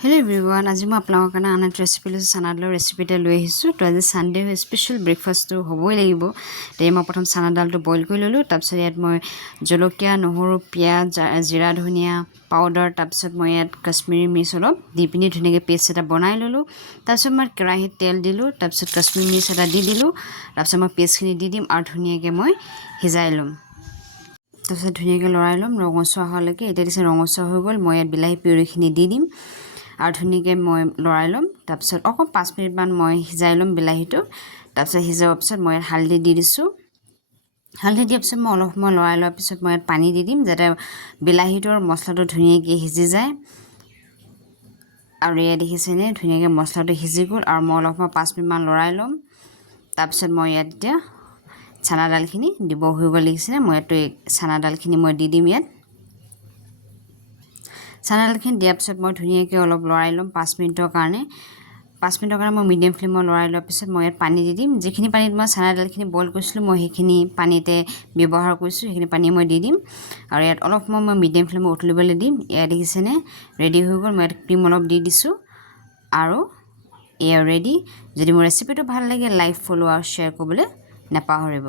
Hello everyone, আজি মই আপোনালোকৰ কাৰণে আন এটা ৰেচিপি লৈছোঁ চানা দালৰ ৰেচিপি এটা লৈ আহিছোঁ। তো আজি সানডে হয়, স্পেচিয়েল ব্ৰেকফাষ্টটো হ'বই লাগিব। তো মই প্ৰথম চানা দালটো বইল কৰি ল'লোঁ। তাৰপিছত ইয়াত মই জলকীয়া, নহৰু, পিঁয়াজ, জিৰা, ধনিয়া পাউডাৰ, তাৰপিছত মই ইয়াত কাশ্মীৰী মিৰ্চ অলপ দি পিনি ধুনীয়াকৈ পেষ্ট এটা বনাই ল'লোঁ। তাৰপিছত মই কেৰাহীত তেল দিলোঁ, তাৰপিছত কাশ্মীৰী মিৰ্চ এটা দি দিলোঁ। তাৰপিছত মই পেষ্টখিনি দি দিম আৰু ধুনীয়াকৈ মই সিজাই ল'ম। তাৰপিছত ধুনীয়াকৈ লৰাই ল'ম ৰঙচুৱা হোৱালৈকে। এতিয়া দিছে ৰঙচুৱা হৈ গ'ল, মই ইয়াত বিলাহী পিউৰিখিনি দি দিম আৰু ধুনীয়াকৈ মই লৰাই ল'ম। তাৰপিছত অকল 5 মিনিটমান মই সিজাই ল'ম বিলাহীটো। তাৰপিছত সিজোৱাৰ পিছত মই ইয়াত হালধি দি দিছোঁ। হালধি দিয়াৰ পিছত মই অলপ সময় লৰাই লোৱাৰ পিছত মই ইয়াত পানী দি দিম, যাতে বিলাহীটোৰ মছলাটো ধুনীয়াকৈ সিজি যায়। আৰু এয়া দেখিছেনে ধুনীয়াকৈ মছলাটো সিজি গ'ল আৰু মই অলপ সময় 5 মিনিটমান লৰাই ল'ম। তাৰপিছত মই ইয়াত এতিয়া চানা দালখিনি দিব হৈ গ'ল দেখিছেনে। মই ইয়াত চানা দালখিনি মই দি দিম ইয়াত। চানা দালখিনি দিয়াৰ পিছত মই ধুনীয়াকৈ অলপ লৰাই ল'ম 5 মিনিটৰ কাৰণে। 5 মিনিটৰ কাৰণে মই মিডিয়াম ফ্লেমত লৰাই লোৱাৰ পিছত মই ইয়াত পানী দি দিম। যিখিনি পানীত মই চানা দালখিনি বইল কৰিছিলোঁ মই সেইখিনি পানীতে ব্যৱহাৰ কৰিছোঁ, সেইখিনি পানী মই দি দিম। আৰু ইয়াত অলপ সময় মই মিডিয়াম ফ্লেমত উতলিবলৈ দিম। এয়া দেখিছেনে ৰেডি হৈ গ'ল। মই ইয়াত ক্ৰীম অলপ দি দিছোঁ আৰু এয়া ৰেডি। যদি মোৰ ৰেচিপিটো ভাল লাগে লাইক, ফ'ল' আৰু শ্বেয়াৰ কৰিবলৈ নাপাহৰিব।